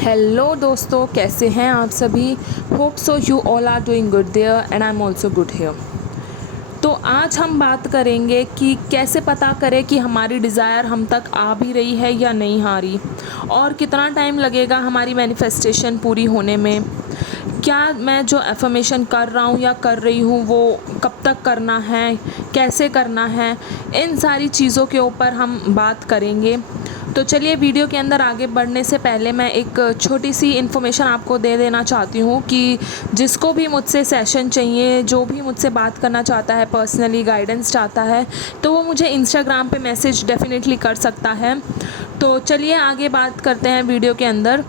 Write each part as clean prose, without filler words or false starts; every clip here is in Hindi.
हेलो दोस्तों, कैसे हैं आप सभी। Hope so you all are doing good there and I am also good here. तो आज हम बात करेंगे कि कैसे पता करें कि हमारी डिज़ायर हम तक आ भी रही है या नहीं आ रही, और कितना टाइम लगेगा हमारी मैनिफेस्टेशन पूरी होने में। क्या मैं जो एफर्मेशन कर रहा हूँ या कर रही हूँ वो कब तक करना है, कैसे करना है, इन सारी चीज़ों के ऊपर हम बात करेंगे। तो चलिए, वीडियो के अंदर आगे बढ़ने से पहले मैं एक छोटी सी इन्फॉर्मेशन आपको दे देना चाहती हूँ कि जिसको भी मुझसे सेशन चाहिए, जो भी मुझसे बात करना चाहता है, पर्सनली गाइडेंस चाहता है, तो वो मुझे इंस्टाग्राम पे मैसेज डेफिनेटली कर सकता है। तो चलिए आगे बात करते हैं वीडियो के अंदर।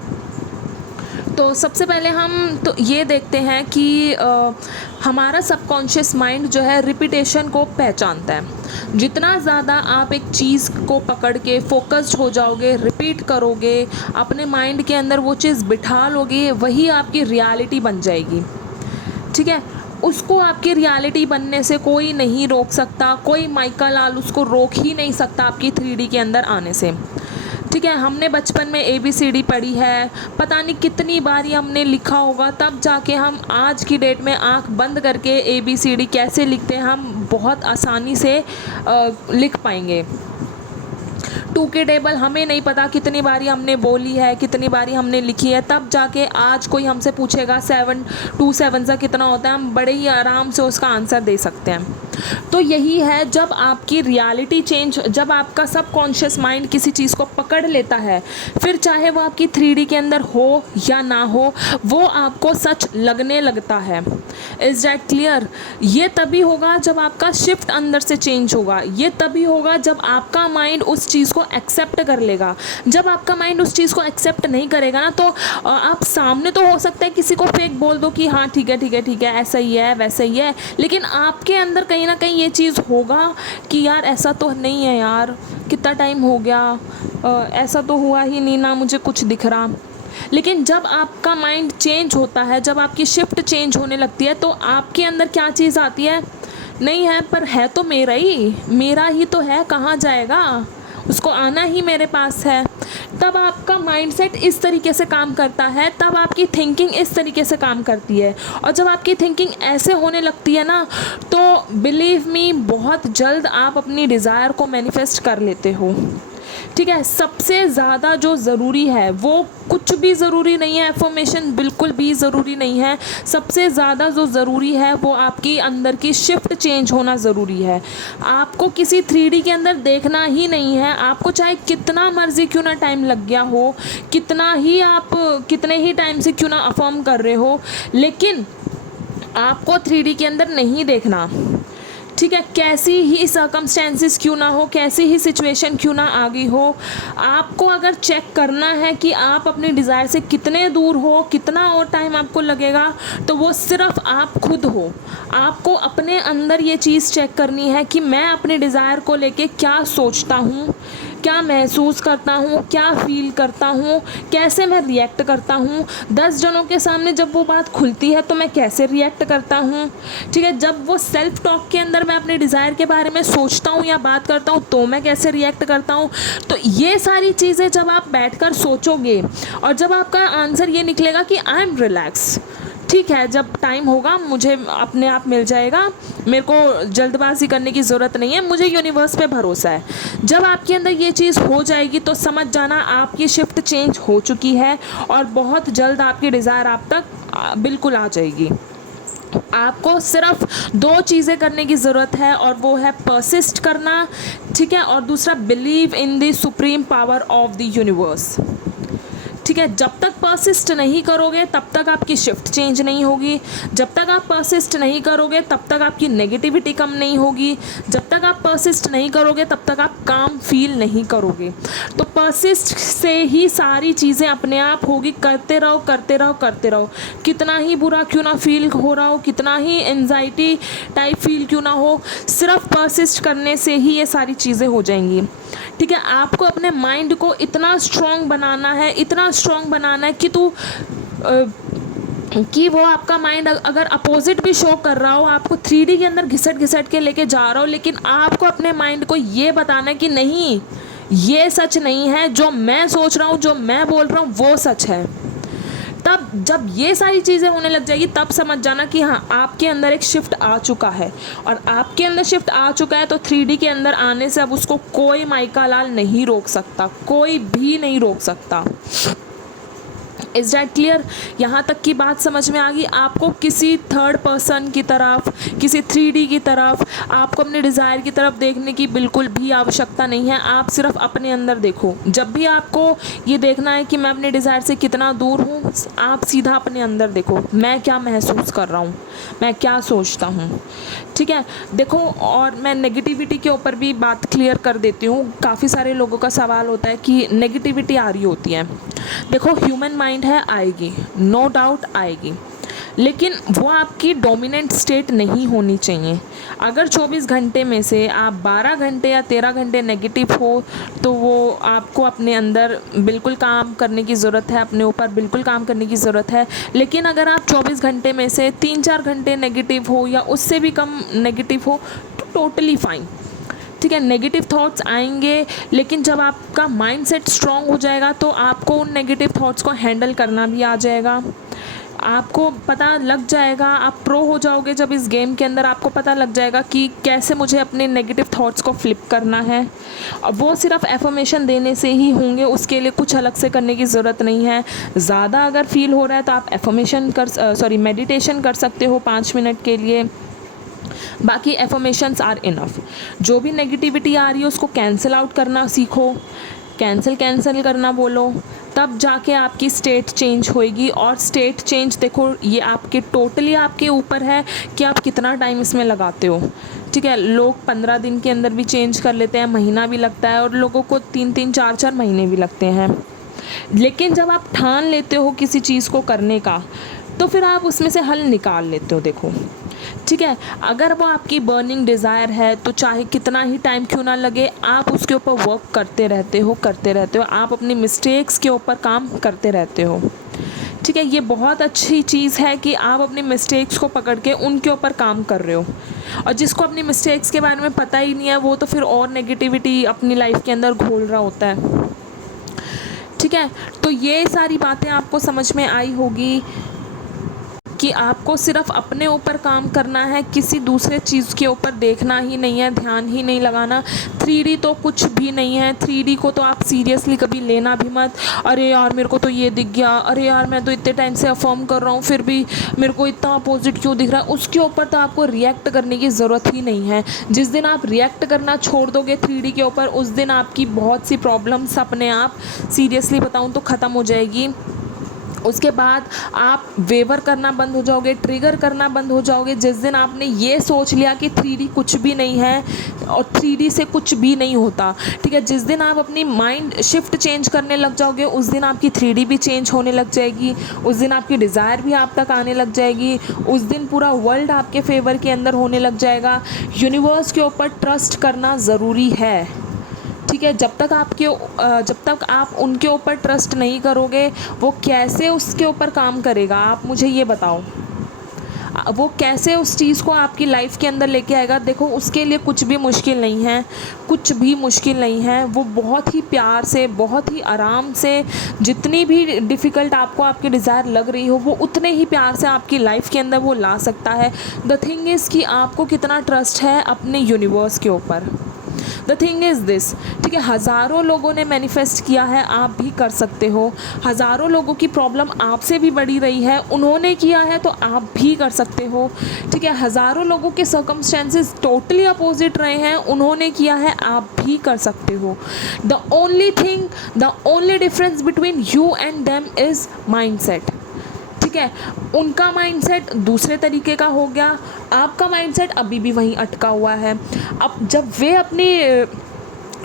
तो सबसे पहले हम तो ये देखते हैं कि हमारा सबकॉन्शियस माइंड जो है रिपीटेशन को पहचानता है। जितना ज़्यादा आप एक चीज़ को पकड़ के फोकस्ड हो जाओगे, रिपीट करोगे, अपने माइंड के अंदर वो चीज़ बिठा लोगे, वही आपकी रियलिटी बन जाएगी। ठीक है, उसको आपकी रियलिटी बनने से कोई नहीं रोक सकता, कोई माइका लाल उसको रोक ही नहीं सकता आपकी 3D के अंदर आने से। ठीक है, हमने बचपन में ABCD पढ़ी है, पता नहीं कितनी बार ही हमने लिखा होगा, तब जाके हम आज की डेट में आंख बंद करके ABCD कैसे लिखते हैं हम बहुत आसानी से लिख पाएंगे। 2 की टेबल हमें नहीं पता कितनी बारी हमने बोली है, कितनी बारी हमने लिखी है, तब जाके आज कोई हमसे पूछेगा 7 2 7 सा कितना होता है, हम बड़े ही आराम से उसका आंसर दे सकते हैं। तो यही है, जब आपकी रियलिटी चेंज, जब आपका सबकॉन्शियस माइंड किसी चीज़ को पकड़ लेता है, फिर चाहे वो आपकी 3D के अंदर हो या ना हो, वो आपको सच लगने लगता है। Is that clear? ये तभी होगा जब आपका शिफ्ट अंदर से चेंज होगा। ये तभी होगा जब आपका माइंड उस चीज़ को एक्सेप्ट कर लेगा। जब आपका माइंड उस चीज़ को एक्सेप्ट नहीं करेगा ना, तो आप सामने तो हो सकता है किसी को फेक बोल दो कि हाँ ठीक है ठीक है ठीक है, ऐसा ही है वैसा ही है, लेकिन आपके अंदर कहीं ना कहीं ये चीज़ होगा कि यार ऐसा तो नहीं है, यार कितना टाइम हो गया, ऐसा तो हुआ ही नहीं ना, मुझे कुछ दिख रहा। लेकिन जब आपका माइंड चेंज होता है, जब आपकी शिफ्ट चेंज होने लगती है, तो आपके अंदर क्या चीज़ आती है, नहीं है पर है तो मेरा ही तो है, कहाँ जाएगा, उसको आना ही मेरे पास है। तब आपका माइंडसेट इस तरीके से काम करता है, तब आपकी थिंकिंग इस तरीके से काम करती है। और जब आपकी थिंकिंग ऐसे होने लगती है ना, तो बिलीव मी, बहुत जल्द आप अपनी डिज़ायर को मैनिफेस्ट कर लेते हो। ठीक है, सबसे ज़्यादा जो ज़रूरी है वो कुछ भी ज़रूरी नहीं है, एफर्मेशन बिल्कुल भी ज़रूरी नहीं है। सबसे ज़्यादा जो ज़रूरी है वो आपकी अंदर की शिफ्ट चेंज होना ज़रूरी है। आपको किसी 3D के अंदर देखना ही नहीं है, आपको चाहे कितना मर्जी क्यों ना टाइम लग गया हो, कितने ही टाइम से क्यों ना अफर्म कर रहे हो, लेकिन आपको 3D के अंदर नहीं देखना। ठीक है, कैसी ही सर्कमस्टेंसेस क्यों ना हो, कैसी ही सिचुएशन क्यों ना आ गई हो, आपको अगर चेक करना है कि आप अपनी डिज़ायर से कितने दूर हो, कितना और टाइम आपको लगेगा, तो वो सिर्फ आप खुद हो। आपको अपने अंदर ये चीज़ चेक करनी है कि मैं अपनी डिज़ायर को लेके क्या सोचता हूँ, क्या महसूस करता हूँ, क्या फील करता हूँ, कैसे मैं रिएक्ट करता हूँ। 10 जनों के सामने जब वो बात खुलती है तो मैं कैसे रिएक्ट करता हूँ। ठीक है, जब वो सेल्फ टॉक के अंदर मैं अपने डिज़ायर के बारे में सोचता हूँ या बात करता हूँ तो मैं कैसे रिएक्ट करता हूँ। तो ये सारी चीज़ें जब आप बैठकर सोचोगे और जब आपका आंसर ये निकलेगा कि आई एम रिलैक्स, ठीक है, जब टाइम होगा मुझे अपने आप मिल जाएगा, मेरे को जल्दबाजी करने की ज़रूरत नहीं है, मुझे यूनिवर्स पे भरोसा है। जब आपके अंदर ये चीज़ हो जाएगी तो समझ जाना आपकी शिफ्ट चेंज हो चुकी है और बहुत जल्द आपकी डिज़ायर आप तक बिल्कुल आ जाएगी। आपको सिर्फ 2 चीज़ें करने की ज़रूरत है, और वो है परसिस्ट करना, ठीक है, और दूसरा believe in the supreme power of the universe. ठीक है, जब तक परसिस्ट नहीं करोगे तब तक आपकी शिफ्ट चेंज नहीं होगी। जब तक आप परसिस्ट नहीं करोगे तब तक आपकी नेगेटिविटी कम नहीं होगी। जब तक आप परसिस्ट नहीं करोगे तब तक आप काम फील नहीं करोगे। तो परसिस्ट से ही सारी चीज़ें अपने आप होगी। करते रहो करते रहो करते रहो, कितना ही बुरा क्यों ना फील हो रहा हो, कितना ही एंजाइटी टाइप फील क्यों ना हो, सिर्फ परसिस्ट करने से ही ये सारी चीज़ें हो जाएंगी। ठीक है, आपको अपने माइंड को इतना स्ट्रॉन्ग बनाना है, इतना स्ट्रॉन्ग बनाना है कि वो आपका माइंड अगर अपोजिट भी शो कर रहा हो, आपको 3D के अंदर घिसट घिसट के लेके जा रहा हो, लेकिन आपको अपने माइंड को ये बताना है कि नहीं, ये सच नहीं है, जो मैं सोच रहा हूँ, जो मैं बोल रहा हूँ वो सच है। तब जब ये सारी चीज़ें होने लग जाएगी तब समझ जाना कि हाँ, आपके अंदर एक शिफ्ट आ चुका है। और आपके अंदर शिफ्ट आ चुका है तो 3D के अंदर आने से अब उसको कोई माइका लाल नहीं रोक सकता, कोई भी नहीं रोक सकता। Is that clear? यहाँ तक की बात समझ में आ गई आपको? किसी थर्ड पर्सन की तरफ, किसी 3D की तरफ आपको अपने डिज़ायर की तरफ देखने की बिल्कुल भी आवश्यकता नहीं है। आप सिर्फ अपने अंदर देखो। जब भी आपको ये देखना है कि मैं अपने डिज़ायर से कितना दूर हूँ, आप सीधा अपने अंदर देखो, मैं क्या महसूस कर रहा हूँ, मैं क्या सोचता हूँ। ठीक है, देखो, और मैं नेगेटिविटी के ऊपर भी बात क्लियर कर देती हूँ। काफ़ी सारे लोगों का सवाल होता है कि नेगेटिविटी आ रही होती है। देखो, ह्यूमन माइंड है, आएगी, नो डाउट आएगी, लेकिन वो आपकी डोमिनेंट स्टेट नहीं होनी चाहिए। अगर 24 घंटे में से आप 12 घंटे या 13 घंटे नेगेटिव हो तो वो आपको अपने अंदर बिल्कुल काम करने की ज़रूरत है, अपने ऊपर बिल्कुल काम करने की ज़रूरत है। लेकिन अगर आप 24 घंटे में से 3-4 घंटे नेगेटिव हो या उससे भी कम नेगेटिव हो तो टोटली फाइन। ठीक है, नेगेटिव थॉट्स आएंगे, लेकिन जब आपका माइंड सेट स्ट्रॉन्ग हो जाएगा तो आपको उन नेगेटिव थॉट्स को हैंडल करना भी आ जाएगा। आपको पता लग जाएगा, आप प्रो हो जाओगे जब इस गेम के अंदर। आपको पता लग जाएगा कि कैसे मुझे अपने नेगेटिव थॉट्स को फ्लिप करना है। और वो सिर्फ एफर्मेशन देने से ही होंगे, उसके लिए कुछ अलग से करने की ज़रूरत नहीं है। ज़्यादा अगर फील हो रहा है तो आप मेडिटेशन कर सकते हो 5 मिनट के लिए। बाकी एफर्मेशंस आर इनफ। जो भी नेगेटिविटी आ रही है उसको कैंसिल आउट करना सीखो, कैंसिल करना बोलो, तब जाके आपकी स्टेट चेंज होएगी। और स्टेट चेंज देखो, ये आपके टोटली आपके ऊपर है कि आप कितना टाइम इसमें लगाते हो। ठीक है, लोग 15 दिन के अंदर भी चेंज कर लेते हैं, महीना भी लगता है, और लोगों को 3-3, 4-4 महीने भी लगते हैं। लेकिन जब आप ठान लेते हो किसी चीज़ को करने का तो फिर आप उसमें से हल निकाल लेते हो। देखो, ठीक है, अगर वो आपकी बर्निंग डिज़ायर है तो चाहे कितना ही टाइम क्यों ना लगे, आप उसके ऊपर वर्क करते रहते हो। आप अपनी मिस्टेक्स के ऊपर काम करते रहते हो। ठीक है, ये बहुत अच्छी चीज़ है कि आप अपनी मिस्टेक्स को पकड़ के उनके ऊपर काम कर रहे हो। और जिसको अपनी मिस्टेक्स के बारे में पता ही नहीं है वो तो फिर और नेगेटिविटी अपनी लाइफ के अंदर घोल रहा होता है। ठीक है, तो ये सारी बातें आपको समझ में आई होगी कि आपको सिर्फ अपने ऊपर काम करना है, किसी दूसरे चीज़ के ऊपर देखना ही नहीं है, ध्यान ही नहीं लगाना। 3D तो कुछ भी नहीं है। 3D को तो आप सीरियसली कभी लेना भी मत। अरे यार, मेरे को तो ये दिख गया, अरे यार मैं तो इतने टाइम से अफर्म कर रहा हूँ फिर भी मेरे को इतना अपोजिट क्यों दिख रहा है, उसके ऊपर तो आपको रिएक्ट करने की ज़रूरत ही नहीं है। जिस दिन आप रिएक्ट करना छोड़ दोगे 3D के ऊपर, उस दिन आपकी बहुत सी प्रॉब्लम्स अपने आप, सीरियसली बताऊँ तो ख़त्म हो जाएगी। उसके बाद आप वेवर करना बंद हो जाओगे, ट्रिगर करना बंद हो जाओगे। जिस दिन आपने ये सोच लिया कि 3D कुछ भी नहीं है और 3D से कुछ भी नहीं होता, ठीक है, जिस दिन आप अपनी माइंड शिफ्ट चेंज करने लग जाओगे उस दिन आपकी 3D भी चेंज होने लग जाएगी। उस दिन आपकी डिज़ायर भी आप तक आने लग जाएगी। उस दिन पूरा वर्ल्ड आपके फेवर के अंदर होने लग जाएगा। यूनिवर्स के ऊपर ट्रस्ट करना ज़रूरी है। ठीक है, जब तक आप उनके ऊपर ट्रस्ट नहीं करोगे वो कैसे उसके ऊपर काम करेगा, आप मुझे ये बताओ। वो कैसे उस चीज़ को आपकी लाइफ के अंदर लेके आएगा। देखो, उसके लिए कुछ भी मुश्किल नहीं है, कुछ भी मुश्किल नहीं है। वो बहुत ही प्यार से, बहुत ही आराम से, जितनी भी डिफ़िकल्ट आपको आपकी डिज़ायर लग रही हो वो उतने ही प्यार से आपकी लाइफ के अंदर वो ला सकता है। द थिंग इज़ कि आपको कितना ट्रस्ट है अपने यूनिवर्स के ऊपर। द थिंग इज़ दिस, ठीक है, हज़ारों लोगों ने मैनिफेस्ट किया है, आप भी कर सकते हो। हज़ारों लोगों की प्रॉब्लम आपसे भी बड़ी रही है, उन्होंने किया है तो आप भी कर सकते हो। ठीक है, हज़ारों लोगों के सर्कमस्टेंसेस टोटली अपोजिट रहे हैं, उन्होंने किया है, आप भी कर सकते हो। The only difference between you and them is mindset. ठीक है, उनका माइंडसेट दूसरे तरीके का हो गया, आपका माइंडसेट अभी भी वहीं अटका हुआ है। अब जब वे अपनी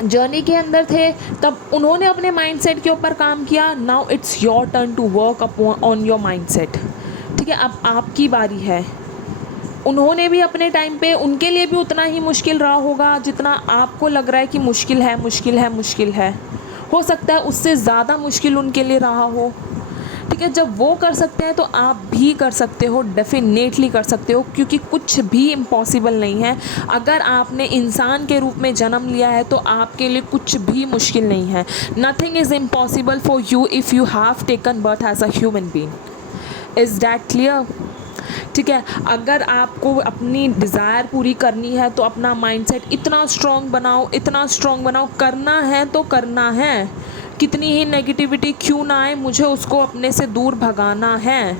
जर्नी के अंदर थे तब उन्होंने अपने माइंडसेट के ऊपर काम किया। Now it's your turn to work on your mindset. ठीक है, अब आपकी बारी है। उन्होंने भी अपने टाइम पे, उनके लिए भी उतना ही मुश्किल रहा होगा जितना आपको लग रहा है कि मुश्किल है। हो सकता है उससे ज़्यादा मुश्किल उनके लिए रहा हो। ठीक है, जब वो कर सकते हैं तो आप भी कर सकते हो, डेफिनेटली कर सकते हो, क्योंकि कुछ भी इम्पॉसिबल नहीं है। अगर आपने इंसान के रूप में जन्म लिया है तो आपके लिए कुछ भी मुश्किल नहीं है। Nothing is impossible for you if you have taken birth as a human being. Is that clear? ठीक है, अगर आपको अपनी डिज़ायर पूरी करनी है तो अपना माइंडसेट इतना स्ट्रॉन्ग बनाओ, इतना स्ट्रॉन्ग बनाओ, करना है तो करना है। कितनी ही नेगेटिविटी क्यों ना आए, मुझे उसको अपने से दूर भगाना है।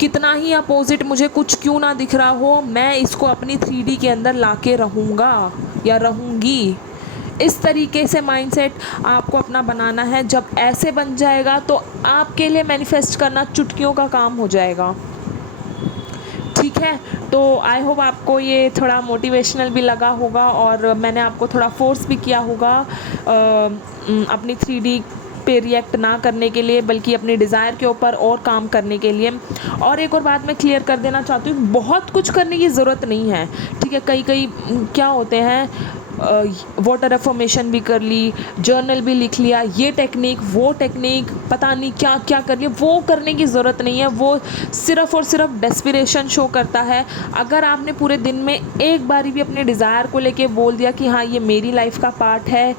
कितना ही अपोजिट मुझे कुछ क्यों ना दिख रहा हो, मैं इसको अपनी 3D के अंदर लाके रहूँगा या रहूँगी। इस तरीके से माइंडसेट आपको अपना बनाना है। जब ऐसे बन जाएगा तो आपके लिए मैनिफेस्ट करना चुटकियों का काम हो जाएगा। ठीक है, तो आई होप आपको ये थोड़ा मोटिवेशनल भी लगा होगा और मैंने आपको थोड़ा फोर्स भी किया होगा अपनी 3D पे रिएक्ट ना करने के लिए, बल्कि अपनी डिज़ायर के ऊपर और काम करने के लिए। और एक और बात मैं क्लियर कर देना चाहती हूँ, बहुत कुछ करने की ज़रूरत नहीं है। ठीक है, कई क्या होते हैं, वाटर अफर्मेशन भी कर ली, जर्नल भी लिख लिया, ये टेक्निक वो टेक्निक, पता नहीं क्या क्या कर लिया, वो करने की ज़रूरत नहीं है। वो सिर्फ़ और सिर्फ डेस्पिरेशन शो करता है। अगर आपने पूरे दिन में एक बारी भी अपने डिज़ायर को लेके बोल दिया कि हाँ ये मेरी लाइफ का पार्ट है,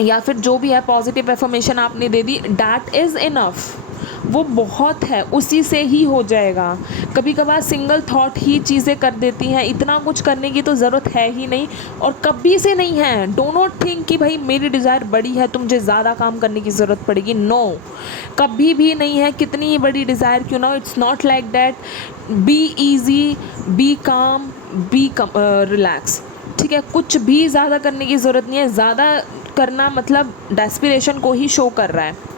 या फिर जो भी है पॉजिटिव एफर्मेशन आपने दे दी, डैट इज़ इनफ। वो बहुत है, उसी से ही हो जाएगा। कभी कभार सिंगल थॉट ही चीज़ें कर देती हैं, इतना कुछ करने की तो ज़रूरत है ही नहीं, और कभी से नहीं है। डो नॉट थिंक कि भाई मेरी डिज़ायर बड़ी है तो मुझे ज़्यादा काम करने की ज़रूरत पड़ेगी। नो, कभी भी नहीं है, कितनी ही बड़ी डिज़ायर क्यों ना हो, it's not like that. Be easy, be calm, be relax. ठीक है, कुछ भी ज़्यादा करने की ज़रूरत नहीं है। ज़्यादा करना मतलब डेस्पिरेशन को ही शो कर रहा है।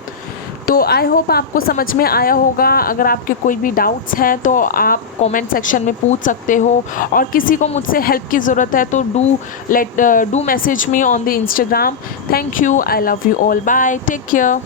तो आई होप आपको समझ में आया होगा। अगर आपके कोई भी डाउट्स हैं तो आप कमेंट सेक्शन में पूछ सकते हो, और किसी को मुझसे हेल्प की ज़रूरत है तो do message me on the Instagram. Thank you, I love you all, bye, take care.